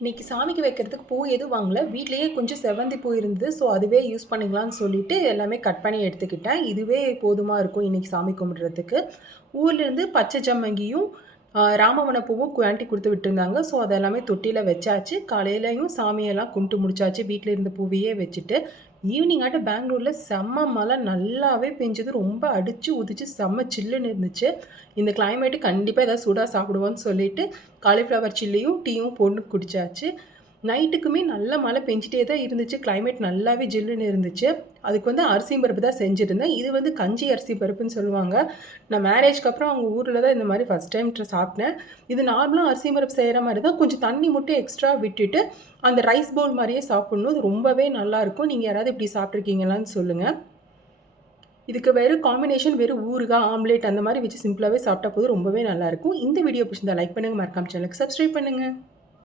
இன்னைக்கு சாமிக்கு வைக்கிறதுக்கு பூ எதுவும் வாங்கல. வீட்லயே கொஞ்சம் செவ்வந்தி பூ இருந்தது. ஸோ, அதுவே யூஸ் பண்ணிக்கலான்னு சொல்லிட்டு எல்லாமே கட் பண்ணி எடுத்துக்கிட்டேன். இதுவே போதுமா இருக்கும் இன்னைக்கு சாமி கும்பிடுறதுக்கு. ஊர்லேருந்து பச்சை ஜம்மங்கியும், ராமவன பூவும் குவான்டி குடுத்து விட்டுருந்தாங்க. ஸோ, அது எல்லாமே தொட்டியில வச்சாச்சு. காலையிலயும் சாமியெல்லாம் கும்பிட்டு முடிச்சாச்சு. வீட்ல இருந்த பூவையே வச்சுட்டு. ஈவினிங் ஆட்ட பெங்களூர்ல செம்ம மழை நல்லாவே பெஞ்சது. ரொம்ப அடிச்சு உதிச்சு செம்ம சில்லுன்னு இருந்துச்சு. இந்த கிளைமேட்டு கண்டிப்பா ஏதாவது சூடா சாப்பிடுவோன்னு சொல்லிட்டு, காலிஃப்ளவர் சில்லியும், டீயும் போட்டு குடிச்சாச்சு. நைட்டுக்குமே நல்ல மழை பெஞ்சுட்டே தான் இருந்துச்சு. கிளைமேட் நல்லாவே ஜில்லுன்னு இருந்துச்சு. அதுக்கு வந்து அரிசி பருப்பு தான் செஞ்சிருந்தேன். இது வந்து கஞ்சி அரிசி பருப்புன்னு சொல்லுவாங்க. நான் மேரேஜ்க்கு அப்புறம் அவங்க ஊர்ல தான் இந்த மாரி ஃபர்ஸ்ட் டைம் சாப்பிட்டேன். இது நார்மலா அரிசி பருப்பு செய்ற மாரி தான். கொஞ்சம் தண்ணி மட்டும் எக்ஸ்ட்ரா விட்டுட்டு, அந்த ரைஸ் பவுல் மாரியே சாப்பிடணும். இது ரொம்பவே நல்லாருக்கும். நீங்க யாராவது இப்படி சாப்பிட்டுருக்கீங்களான்னு சொல்லுங்க. இதுக்கு வெறும் காம்பினேஷன் வெறும் ஊறுகாய், ஆம்லேட் அந்த மாரி வச்சு சிம்பிளாவே சாப்பிட்டா போதும். ரொம்பவே நல்லாருக்கும். இந்த வீடியோ பிடிச்சிருந்தா லைக் பண்ணுங்க. மறக்காம சேனலுக்கு சப்ஸ்கிரைப் பண்ணுங்க.